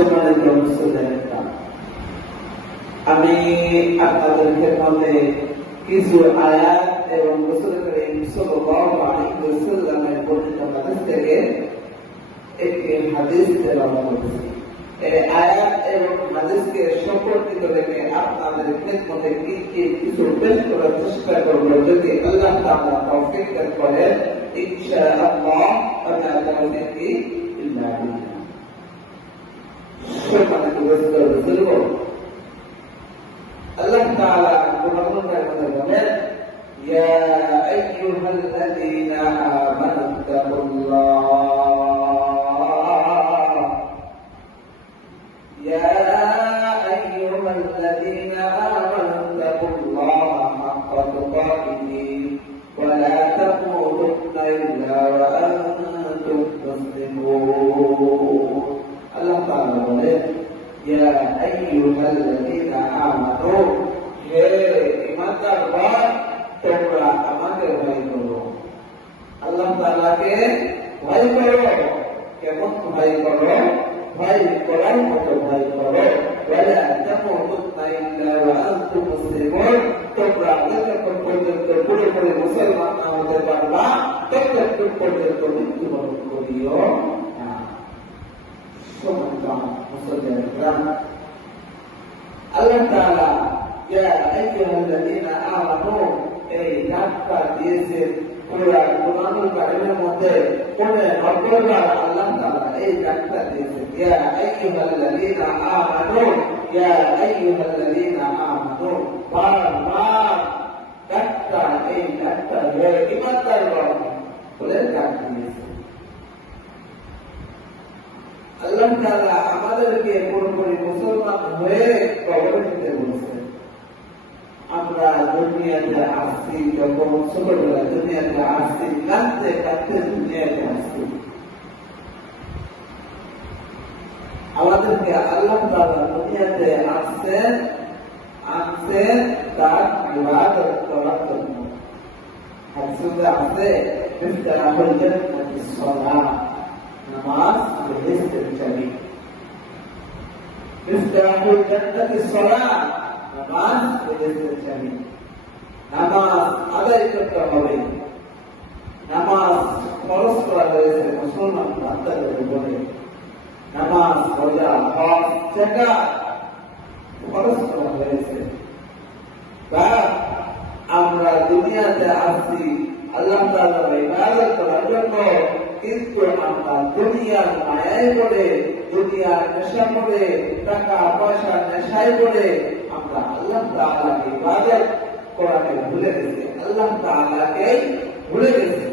সম্মানিত মুসলিম, আমি আপনাদের খেদমতে কিছু আয়াত এবং রাসূল করিম সাল্লাল্লাহু আলাইহি ওয়াসাল্লামের বর্ণিত হাদিস থেকে একটি হাদিস তেলাওয়াত করছি। এই আয়াত এবং হাদিসকে সম্পর্কিত রেখে আপনাদের খেদমতে কিছু পেশ করার চেষ্টা করব, যদি আল্লাহ তাআলা তৌফিক দান করেন ইনশাআল্লাহ। সম্মানিত বুজুর্গ, আল্লাহ তাআলা কোরআনুল কারীমে বলেন, ইয়া আইয়ুহাল্লাযীনা আমানুত্তাকুল্লাহ, ইয়া আইয়ুহাল্লাযীনা আমানুত্তাকুল্লাহ হাক্কা তুকাতিহি ওয়া লা তামুতুন্না ইল্লা ওয়া আনতুম মুসলিমুন। আল্লাহ তাআলা বলেন, ইয়া আইয়ুহাল্লাযীনা আমানু, হে ঈমানদারগণ, তোমরা আমাকে ভয় করো। আল্লাহ তাআলাকে ভয় করো। কেমন ভয় করো? ভয় করার মতো ভয় করো। ওয়ালা তামুতুন্না ইল্লা ওয়া আনতুম মুসলিমুন, তোমরা যতক্ষণ পর্যন্ত পুরোপুরি মুসলমান না হতে পারবা ততক্ষণ পর্যন্ত মৃত্যুবরণ করিও না। আল্লাহ তাআলা ইয়া আইয়ুহাল্লাযীনা আমানু এই ডাকটা দিয়েছেন কোরআনুল কারীমের মধ্যে। কোনে নববার আল্লাহ তাআলা এই ডাকটা দিয়েছেন, ইয়া আইয়ুহাল্লাযীনা আমানু, ইয়া আইয়ুহাল্লাযীনা আমানু। বারবার ডাকটা, এই ডাকটা হে ঈমানদারগণ বলে ডাক দিয়েছেন। আল্লাহ তাআলা আমাদেরকে পুরোপুরি মুসলমান হয়ে কবরে যেতে বলছেন। আমরা দুনিয়াতে আসছি, যখন ছোটবেলা দুনিয়াতে আসছি, কাঁদতে কাঁদতে দুনিয়াতে আসছি। আমাদেরকে আল্লাহ তাআলা দুনিয়াতে আনছেন তার ইবাদত করার জন্য। হাদিসে আছে, ইফতাহুল জান্নাতিস সালাহ, নামাজ বেহেশতের চাবি। ইফতাহুল জান্নাতিস সালাহ, নামাজ বেহেশতের চাবি। নামাজ আদায় করতে হবে। নামাজ ফরজ করা হয়েছে মুসলমান বান্দাদের উপরে। নামাজ, রোজা, হজ, যাকাত ফরজ করা হয়েছে। আমরা দুনিয়াতে আসছি আল্লাহ তাআলার ইবাদত করার জন্য, কিন্তু আমরা দুনিয়ার মায়ায় পড়ে, দুনিয়ার নেশা পড়ে, টাকা পয়সা নেশায় পড়ে আমরা আল্লাহ তাআলার ইবাদত করাকে ভুলে গেছি, আল্লাহ তাআলাকে ভুলে গেছি।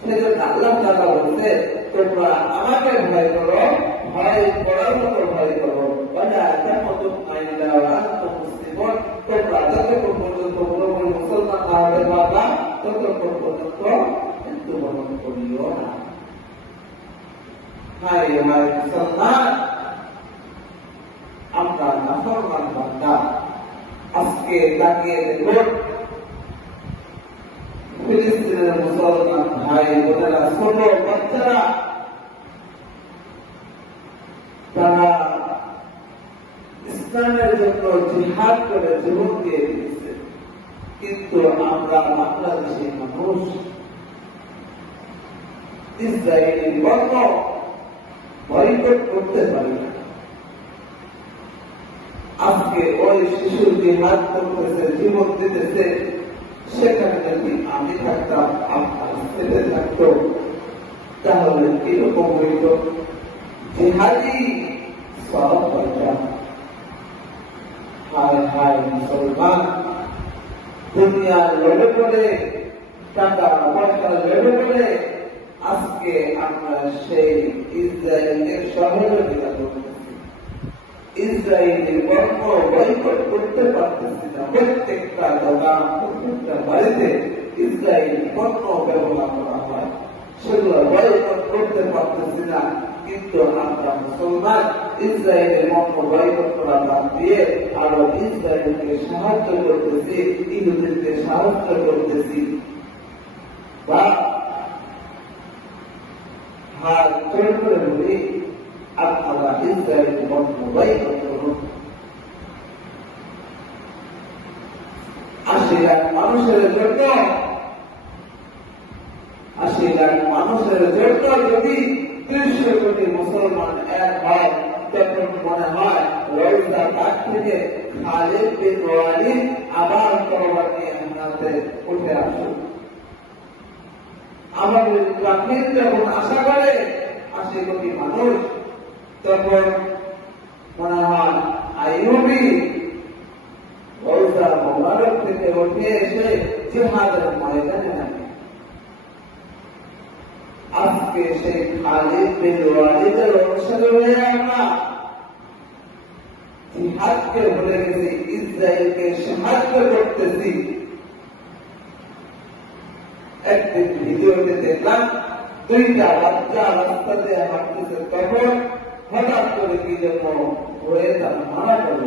সেজন্য আল্লাহ তাআলা বলছে, তোমরা আমাকে ভয় করো, ভয় করার মতো ভয় করো। ওয়ালা তামুতুন্না ইল্লা ওয়া আনতুম মুসলিমুন, তোমরা যতক্ষণ পর্যন্ত পুরোপুরি মুসলমান না হতে পারবা ততক্ষণ পর্যন্ত মৃত্যুবরণ করিও না। হায় হায় মুসলমান, আমরা নাফরমান বান্দা। আজকে তাকিয়ে দেখুন, ফিলিস্তিনের মুসলমান ভাই বোনেরা, ছোট বাচ্চারা, তারা ইসলামের জন্য জিহাদ করে জীবন দিয়ে দিয়েছে। কিন্তু আমরা বাংলাদেশের মানুষ ইসরায়েলি বর্ণ বয়কট করতে পারি না। আজকে ওই শিশু জিহাদ করতেছে, জীবন দিতেছে, সেখানে যদি আমি থাকতাম, আপনার ছেলে থাকতো, তাহলে কিরকম হইত? জিহাদি সওয়াব পাইতাম। হায় হায় মুসলমান, দুনিয়ার লোভে পড়ে, টাকা পয়সার লোভে পড়ে আজকে আমরা সেই ইসরায়েলের সহযোগিতা করতেছি। ইসরায়েলি বর্ণ বয়কট করতে পারতেছি না। প্রত্যেকটা দোকান, প্রত্যেকটা বাড়িতে ইসরায়েলি বর্ণ ব্যবহার করা হয়, সেগুলো বয়কট করতে পারতেছি না। কিন্তু আমরা মুসলমান ইসরায়েলের বর্ণ বয়কট করা বাদ দিয়ে আরো ইসরায়েলকে সাহায্য করতেছি, ইহুদিকে সাহায্য করতেছি। বা হাত করে বলি, ইসরায়েল বন্ধ বয়কট করুন। 80 লাখ মানুষের জন্য 80 লাখ মানুষের জন্য যদি 300 কোটি মুসলমান এক হয়, তখন মনে হয় রওজা পাক থেকে খালিদ বিন ওয়ালিদ আবার তওবা নিয়ে হাতে উঠে আসুন। আমাদের জাতির যখন আশা করে 80 কোটি মানুষ, তখন মনে হয় আইয়ুবী রওজা মোবারক থেকে উঠে এসে জিহাদের ময়দানে নামে। আজকে সেই খালিদ বিন ওয়ালিদের অনুসারী হয়ে আমরা জিহাদকে ভুলে গেছি, ইসরায়েলকে সাহায্য করতেছি। একদিন ভিডিওতে দেখলাম 2টা বাচ্চা রাস্তাতে হাঁটতেছে, তখন হঠাৎ করে কি যেন হয়ে তারা মারা গেল।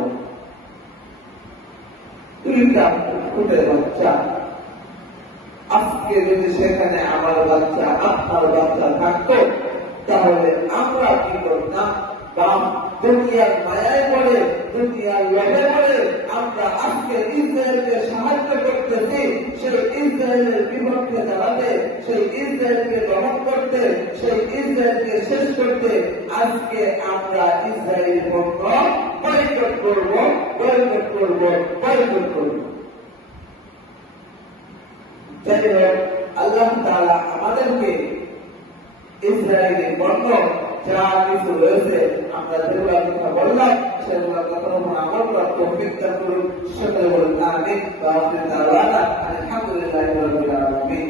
2টা ফুটের বাচ্চা। আজকে যদি সেখানে আমার বাচ্চা আপনার বাচ্চা থাকতো, তাহলে আমরা কি করতাম? বাম দুনিয়ার মায়ায় পড়ে, দুনিয়ার লোভে পড়ে আমরা আজকে ইসরায়েলকে সাহায্য করতেছি, সেই ইসরায়েলের বিপক্ষে দাঁড়াতে, সেই ইসরায়েলকে দমন করতে, সেই ইসরায়েলকে শেষ করতে। আজকে আমরা ইসরায়েল পণ্য বয়কট করব, বয়কট করব, বয়কট করব। যাই হোক, আল্লাহ তাআলা আমাদেরকে ইসরায়েলের পণ্য যা কিছু রয়েছে, আমরা যেগুলো কথা বললাম, সেগুলো কথা আমল করার তৌফিক দান করুন। সকলে বলুন আমিন। আলহামদুলিল্লাহি রাব্বিল আলামিন।